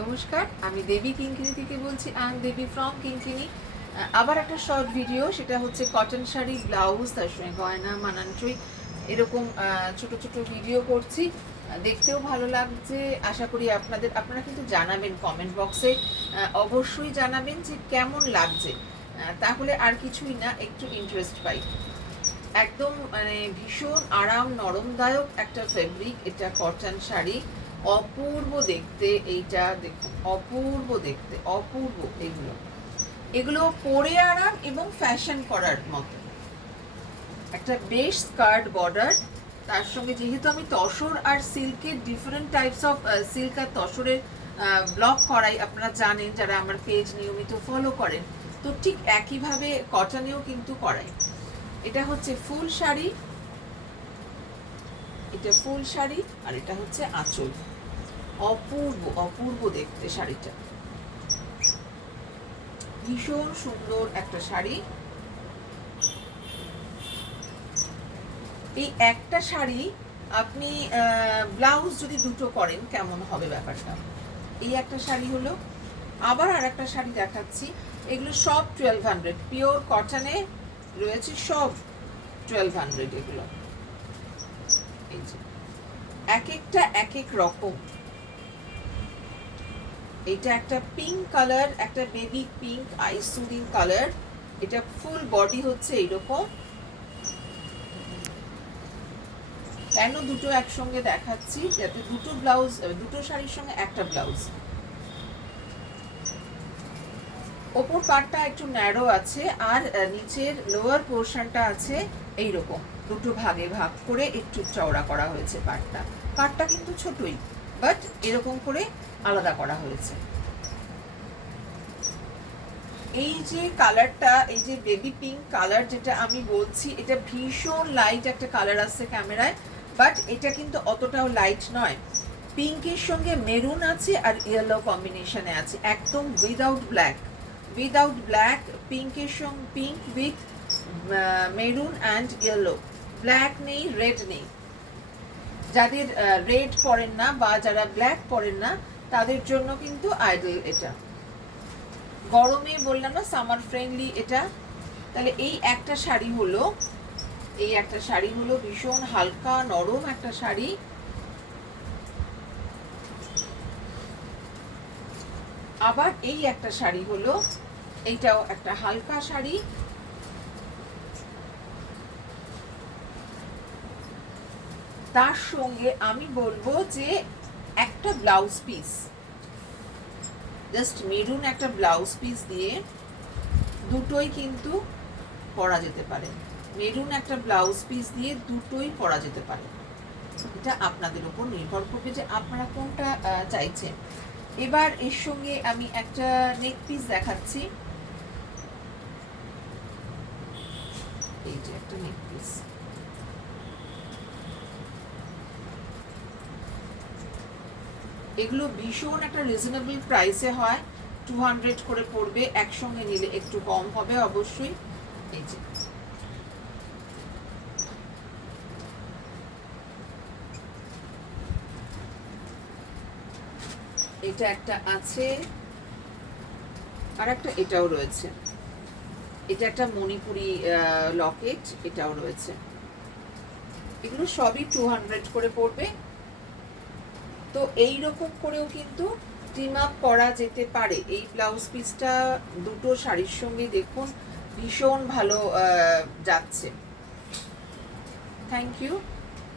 নমস্কার, আমি দেবী কিঙ্কিনি থেকে বলছি। আই এম দেবী ফ্রম কিঙ্কিনি। আবার একটা শর্ট ভিডিও, সেটা হচ্ছে কটন শাড়ি, ব্লাউজ, তার সঙ্গে গয়না, মানানসই এরকম ছোট ছোট ভিডিও করছি। দেখতেও ভালো লাগছে। আশা করি আপনারা কিন্তু জানাবেন কমেন্ট বক্সে, অবশ্যই জানাবেন যে কেমন লাগছে। তাহলে আর কিছুই না, একটু ইন্টারেস্ট পাই। একদম মানে ভীষণ আরাম, নরমদায়ক একটা ফেব্রিক। এটা কটন শাড়ি, অপূর্ব দেখতে। এইটা দেখুন, অপূর্ব দেখতে, অপূর্ব। এগুলো এগুলো পরে আরাম এবং ফ্যাশন করার মতো। একটা বেশ স্কার্ট বর্ডার, তার সঙ্গে যেহেতু আমি তসর আর সিল্কের ডিফারেন্ট টাইপস অফ সিল্ক আর তসরের ব্লগ করাই, আপনারা জানেন যারা আমার পেজ নিয়মিত ফলো করেন, তো ঠিক একইভাবে কটনেও কিন্তু করাই। এটা হচ্ছে ফুল শাড়ি, এটা ফুল শাড়ি, আর এটা হচ্ছে আঁচল। অপূর্ব অপূর্ব দেখতে শাড়িটা, ভীষণ সুন্দর একটা শাড়ি। এই একটা শাড়ি আপনি ব্লাউজ যদি দুটো করেন কেমন হবে ব্যাপারটা। এই একটা শাড়ি হলো, আবার আর একটা শাড়ি দেখাচ্ছি। এগুলো সব 1200, পিওর কটনে রয়েছে, সব 1200। এগুলো এই যে এক একটা এক এক রকম। এটা একটা পিঙ্ক কালার, একটা বেবি পিঙ্ক আইস সুদিং কালার। এটা ফুল বডি হচ্ছে এইরকম। কেন দুটো একসঙ্গে দেখাচ্ছি, যাতে দুটো ব্লাউজ, দুটো শাড়ির সঙ্গে একটা ব্লাউজ। ওপর পাটটা একটু ন্যারো আছে, আর নিচের লোয়ার পোর্শনটা আছে এইরকম, দুটো ভাগে ভাগ করে একটু চওড়া করা হয়েছে পাটটা। পাটটা কিন্তু ছোটই, বাট এরকম করে আলাদা করা হয়েছে। এই যে কালারটা, এই যে বেবি পিঙ্ক কালার যেটা আমি বলছি, এটা ভীষণ লাইট একটা কালার আসছে ক্যামেরায়, বাট এটা কিন্তু অতটাও লাইট নয়। পিঙ্কের সঙ্গে মেরুন আছে আর ইয়েলো কম্বিনেশনে আছে, একদম উইদাউট ব্ল্যাক। উইদাউট ব্ল্যাক, পিঙ্কের সঙ্গে pink with maroon and yellow. Black নেই, রেড নেই। যাদের রেড পরেন না বা যারা ব্ল্যাক পরেন না, তাদের জন্য কিন্তু আইডল এটা। গরমে বললাম না, সামার ফ্রেন্ডলি এটা। তাহলে এই একটা শাড়ি হলো, এই একটা শাড়ি হলো ভীষণ হালকা নরম একটা শাড়ি। আবার এই একটা শাড়ি হলো, এইটাও একটা হালকা শাড়ি। তার সঙ্গে আমি বলবো যে একটা ব্লাউজ পিস, জাস্ট মেরুন একটা ব্লাউজ পিস দিয়ে দুটোই কিন্তু পরা যেতে পারে। মেরুন একটা ব্লাউজ পিস দিয়ে দুটোই পরা যেতে পারে। এটা আপনাদের উপর নির্ভর করবে যে আপনারা কোনটা চাইছেন। এবার এর সঙ্গে আমি একটা নেক পিস দেখাচ্ছি। এই যে একটা নেক পিস, এগুলো ভীষণ একটা রিজনেবল প্রাইসে হয়, 200 করে পড়বে। একসঙ্গে নিলে একটু কম হবে অবশ্যই। এই যে এটা একটা আছে, আর একটা এটাও রয়েছে। এটা একটা মণিপুরি লকেট, এটাও রয়েছে। এগুলো সবই 200 করে পড়বে। তো এই রকম করেও কিন্তু টিম আপ করা যেতে পারে। এই ব্লাউজ পিসটা দুটো শাড়ির সঙ্গে দেখুন ভীষণ ভালো যাচ্ছে। Thank you.